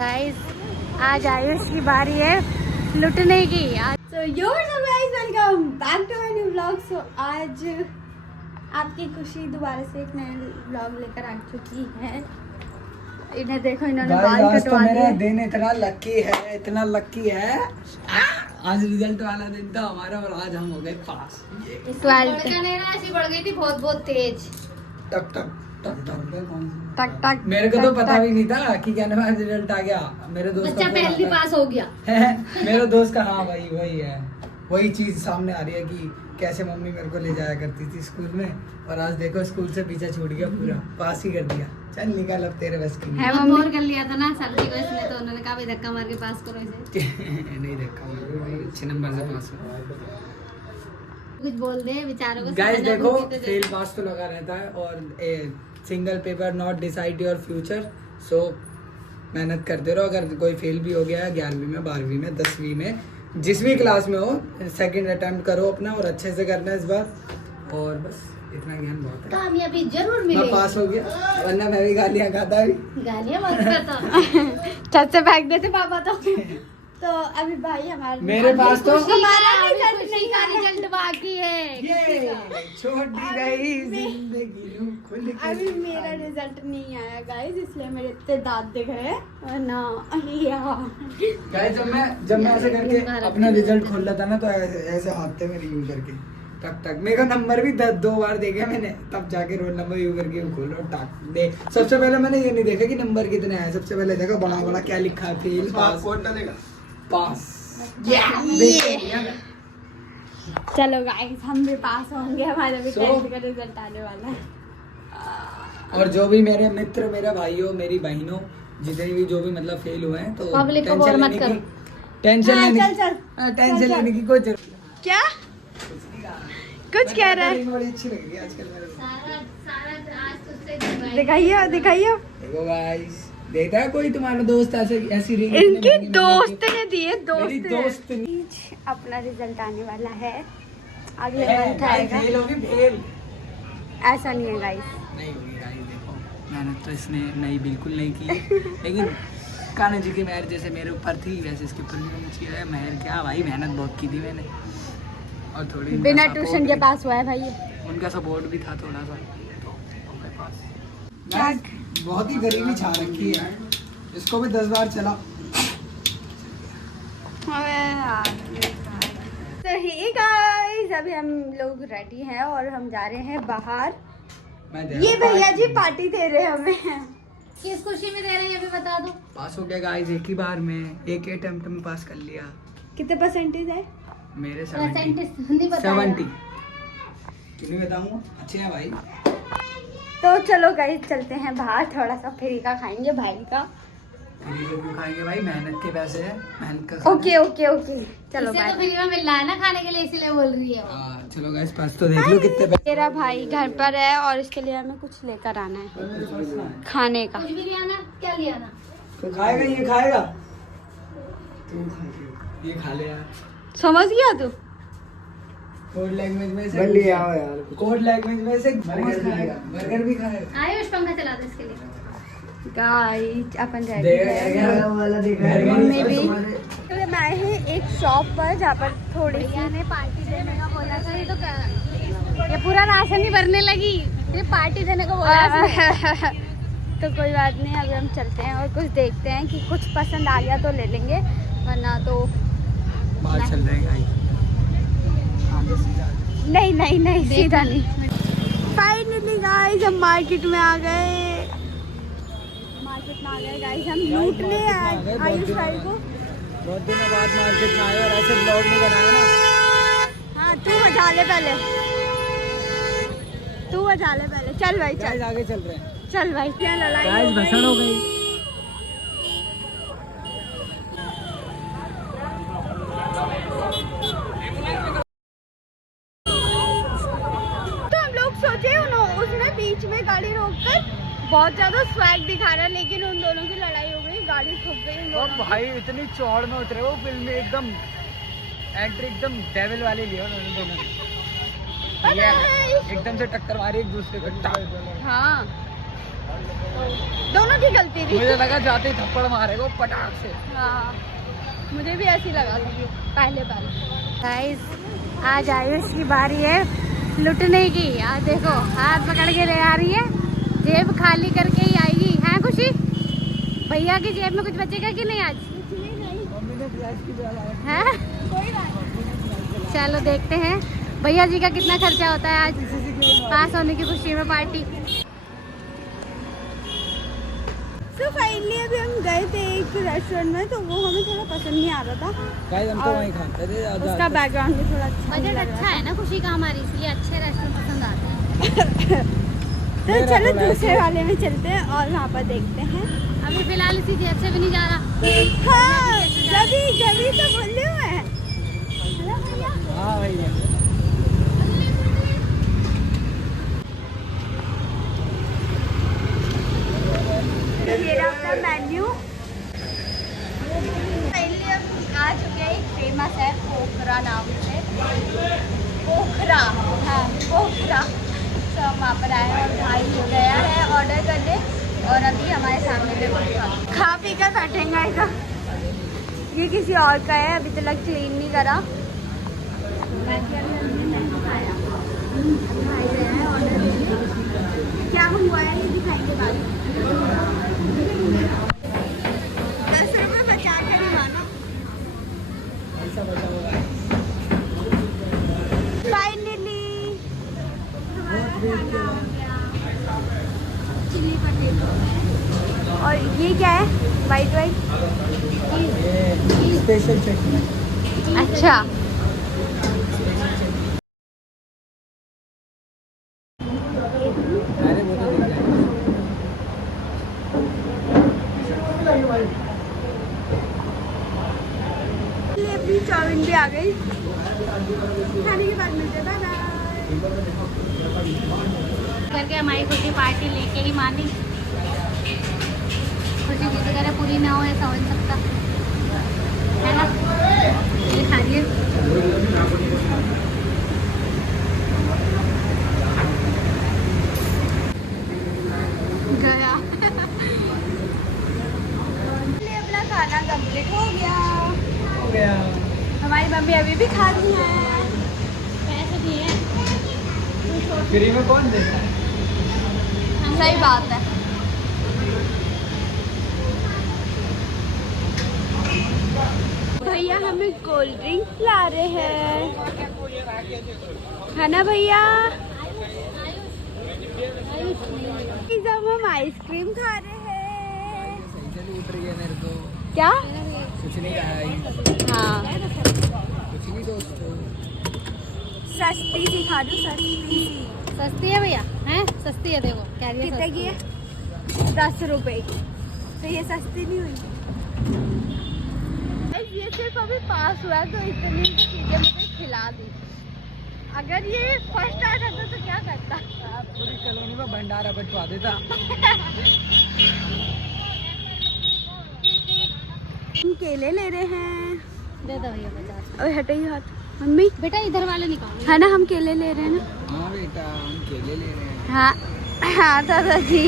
Guys आज आयुष की बारी है लुटने की। So yours guys, welcome back to my new vlog। So आज आपकी खुशी दोबारा से एक नया vlog लेकर आ चुकी है। इन्हें देखो, इन्होंने बाल कटवा दिए। मेरा दिन इतना लकी है आज रिजल्ट वाला दिन था हमारा और आज हम हो गए पास। ऐसी बढ़ गई थी बहुत तेज। टक टक टक टक टक। मेरे को तो पता भी नहीं था कि क्या नाम रिजल्ट आ गया। मेरे दोस्त बच्चा पहली पास हो गया। मेरे दोस्त का, हाँ भाई वही है, वही चीज सामने आ रही है कि कैसे मम्मी मेरे को ले जाया करती थी स्कूल में और आज देखो स्कूल से पीछा छूट गया, पूरा पास ही कर दिया। चल निकाल अब तेरे बस की है। मम्मी कर लिया था ना सब्जी को, इसलिए तो उन्होंने कहा भाई धक्का मार के पास करो इसे। नहीं धक्का मार, भाई अच्छे नंबर से पास हो। कुछ बोल दे बेचारों को। गाइस देखो फेल पास तो लगा रहता है और single paper not decide your future. So मेहनत करते रहो। अगर कोई फेल भी हो गया है 11वीं में, 12वीं में, 10वीं में, जिस भी क्लास में हो, सेकंड अटेम्प्ट करो अपना और अच्छे से करना इस बार। और बस इतना ज्ञान बहुत है, कामयाबी जरूर मिलेगी। मैं पास हो गया, वरना मैं भी गालियाँ खाता भी। गालियाँ मत करता। छत से फेंक देते पापा तो अभी भाई हमारे मेरे पास तो हमारा रिजल्ट नहीं का रिजल्ट बाकी है। ये छोटी गई जिंदगी खुल के। अभी मेरा रिजल्ट नहीं आया गाइस, इसलिए मेरे इतने दांत दिख रहे हैं ना। गाइस जब मैं ऐसे करके अपना रिजल्ट खोल रहा था ना, तो ऐसे हाथ थे मेरे यूं करके टक टक। मेरे को नंबर भी 2 बार देखे मैंने, तब जाके रोल नंबर यूं करके खोल रहा टक दे। सबसे पहले मैंने ये नहीं देखा कि नंबर कितने आए, सबसे पहले देखा बड़ा बड़ा क्या लिखा है, फेल पास पास। चलो गाइस हम भी पास होंगे, हमारा भी 10th का रिजल्ट आने वाला है। और जो भी मेरे मित्र, मेरे भाइयों, मेरी बहनों, जितने भी जो भी मतलब फेल हुए हैं, तो पब्लिक को बोल मत करो। टेंशन लेने की कोई जरूरत क्या कुछ कह रहा है। बड़ी अच्छी लग रही है आजकल मेरे को। दिखाइए देखो गाइस, देखता है कोई तुम्हारा दोस्त ऐसी रिंग? इनके दोस्त ने दिए, मेरी दोस्त ने। अपना रिजल्ट आने वाला है अगले मंथ आएगा। फेल होगी फेल। ऐसा नहीं है गाइस, नहीं होगी गाइस। देखो मेहनत तो इसने नहीं बिल्कुल नहीं की, लेकिन कान्हा जी की मेहर जैसे मेरे ऊपर थी वैसे इसके ऊपर भी होनी चाहिए। मेहर क्या भाई, मेहनत बहुत की थी मैंने और थोड़ी बिना ट्यूशन के पास हुआ है भाई ये। उनका सपोर्ट भी था थोड़ा सा, तो उनके पास बहुत ही गरीबी छा रखी है। इसको भी 10 बार चला। तो हे गाइस, अभी हम लोग रेडी हैं और हम जा रहे हैं बाहर। ये भैया जी पार्टी दे रहे हैं हमें। किस खुशी में दे रहे हैं ये भी बता दो। पास हो गया गाइस, एक ही बार में, एक अटेम्प्ट में पास कर लिया। कितने परसेंटेज है? मेरे 70। क्यों नहीं बताऊंगा, अच्छे हैं भाई। तो चलो गाइस चलते हैं बाहर, थोड़ा सा फ्री का खाएंगे भाई का। फ्री को क्यों खाएंगे भाई, मेहनत के पैसे हैं, मेहनत का। ओके चलो इसे तो फ्री में मिल रहा है ना खाने के लिए, इसीलिए बोल रही है वो। चलो गाइस पास तो देख लो कितने पैसे। मेरा भाई घर पर है और इसके लिए हमें कुछ लेकर आना है खाने का। कुछ भी लिया ना, क्या लिया ना? तो खाएगा, ये खाएगा, ये खा ले यार। समझ गया तू? कोड लैंग्वेज में से लिया हो यार, कोड लैंग्वेज में से बर्गर भी खाएगा। आयुष पंखा चला दे इसके लिए। गाइस अपन मम्मी भी मैं आए हैं एक शॉप पर जहाँ पर थोड़ी सी ने पार्टी देने का बोला था, ये तो ये पूरा राशन ही भरने लगी। ये पार्टी देने को बोला था। तो कोई बात नहीं, अभी हम चलते हैं और कुछ देखते हैं कि कुछ पसंद आ गया तो ले लेंगे, वरना तो बाहर चल रहे हैं। नहीं सीधा नहीं। फाइनली गाइस हम मार्केट में आ गए। गाइस हम लूटने आए आयुष भाई को। बहुत दिनों बाद मार्केट में आए और ऐसे ब्लॉग नहीं बनाया ना। हाँ तू बजा ले पहले, चल भाई चल। आगे चल रहे हैं। चल भाई, क्या लड़ाई गाइस भसड़ हो गई। सोचे उसने बीच में गाड़ी रोककर बहुत ज्यादा स्वैग दिखा रहा है, लेकिन उन दोनों की लड़ाई हो गई, गाड़ी ठुक गई। और भाई इतनी चौड़ में उतरे वो फिल्म में, एकदम एंट्री एकदम डेविल वाली लिया उन्होंने दोनों। ये एकदम से टक्कर मारी एक दूसरे को। हाँ दोनों तेरी। मुझे लगा जाते ही थप्पड़ मारेगा पटाख से। हाँ मुझे भी ऐसी लगा था पहले। गाइस आज आयुष की बारी है लुटने की। आज देखो हाथ पकड़ के ले आ रही है, जेब खाली करके ही आएगी। है खुशी? भैया की जेब में कुछ बचेगा कि नहीं आज? है? चलो देखते हैं भैया जी का कितना खर्चा होता है आज पास होने की खुशी में पार्टी। तो फाइनली अभी हम गए थे एक रेस्टोरेंट में, तो वो हमें थोड़ा पसंद नहीं आ रहा था। गाइस हम तो वहीं खाते थे उसका बैकग्राउंड भी थोड़ा अच्छा बजट अच्छा है ना खुशी का हमारी, इसलिए अच्छे रेस्टोरेंट पसंद आते हैं। तो चलो दूसरे वाले में चलते हैं और वहाँ पर देखते हैं। अभी फिलहाल इसी जेब से भी नहीं जा रहा। हाँ जभी तो बोल रही हूँ मैं। हाँ भैया ये रहा अपना मेन्यू। पहले हम आ चुके हैं, एक फेमस है पोखरा नाम से। पोखरा, हाँ पोखरा। तो हम वहाँ पर आए और भाई गया है ऑर्डर करने और अभी हमारे सामने पे खा पी कर बैठेंगे ऐसा। ये किसी और का है, अभी तक क्लीन नहीं करा। क्या मंगवाया ये दिखाएंगे बाद में। 10 रुपये बचा कर ही मानो। ऐसा बचा होगा। फाइनली चिली पटेटो है। और ये क्या है? वाइट ये स्पेशल चटनी। अच्छा अरे वो तो दिख जाएगा। अपनी चाउमीन भी आ गई। खाने के बाद मिलते हैं, बाय बाय। करके हमारी खुशी पार्टी लेके ही मानी। खुशी किसी तरह पूरी ना हो ऐसा हो नहीं सकता है ना। ये खा लिए गया। अपना खाना कंप्लीट हो गया। हमारी मम्मी अभी भी खा रही है। पैसे दिए फ्री में कौन देता है? सही बात है। भैया हमें कोल्ड ड्रिंक ला रहे हैं, है ना भैया? जब हम आइसक्रीम खा रहे हैं। सही से लूट रही है मेरे को। क्या? कुछ नहीं कहा। हाँ कुछ नहीं दोस्तों। सस्ती सी खा लूँ, सस्ती सी। सस्ती है भैया, हैं सस्ती है। देखो क्या दिया कितने की है? 10 रुपए। तो ये सस्ती नहीं हुई। ये सिर्फ अभी पास हुआ तो इतनी चीजें मुझे खिला दी। अगर ये फर्स्ट आ जाता तो क्या करता? पूरी कॉलोनी में भंडारा बंटवा देता। हम केले ले रहे हैं। दे दो भैया 50। और हटाइए हाथ मम्मी। बेटा इधर वाले निकालो। है ना, हम केले ले रहे हैं ना। हाँ बेटा हम केले ले रहे हैं। हाँ हाँ दादा जी।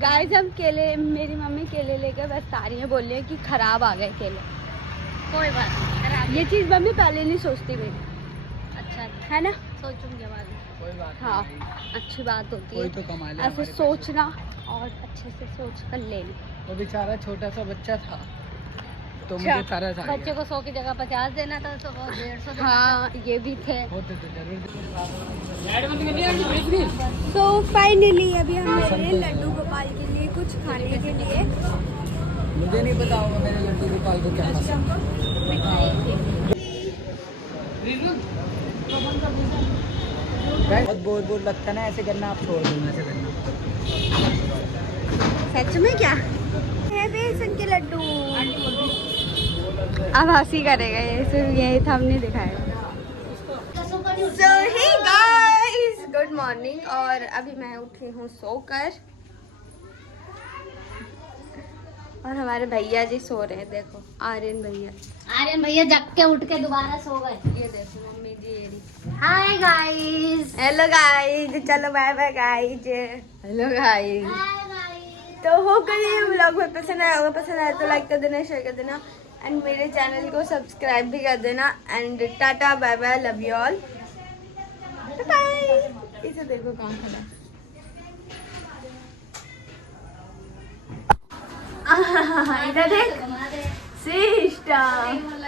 गाइस हम केले, मेरी मम्मी केले लेकर बस तारी में बोल रही है कि खराब आ गए केले। कोई बात नहीं, खराब ये चीज़ मम्मी पहले नहीं सोचती मेरी, अच्छा है ना? सोचूंगी बाद में। कोई बात हाँ नहीं। अच्छी बात होती कोई है तो कमा ले ऐसे हमारे सोचना और अच्छे से सोच कर लेना। पैसे। वो बेचारा छोटा सा बच्चा था तो अच्छा, मुझे तरस आ बच्चे गया। को 100 की जगह 50 देना था तो वो 150 देना हाँ ये भी थे। होते तो जरूर। तो फाइनली अभी हम ले रहे हैं लड्डू गोपाल के लिए कुछ खाने के लिए। मुझे नहीं पता होगा मेरे लड्डू गोपाल को क्या पसंद है। बहुत बोर बोर लगता है ना ऐसे करना। आप छोड़ दो ऐसे करना। सच में क्या है? बेसन के लड्डू। अब हंसी करेगा ये, सिर्फ यही था हमने दिखाया। So hey guys, good morning. और अभी मैं उठी हूँ सोकर और हमारे भैया जी सो रहे हैं। देखो आर्यन भैया। आर्यन भैया जग के उठ के दोबारा सो गए। ये देखो मम्मी जी ये रही। Hi guys. हेलो गाइस, चलो bye bye guys. Hello guys. तो हो कर ये व्लॉग में पसंद आया होगा, पसंद आया तो लाइक कर देना, शेयर कर देना एंड मेरे चैनल को सब्सक्राइब भी कर देना and tata bye bye, love you all, bye. इसे देखो कहाँ खड़ा है। इधर देख सिस्टम।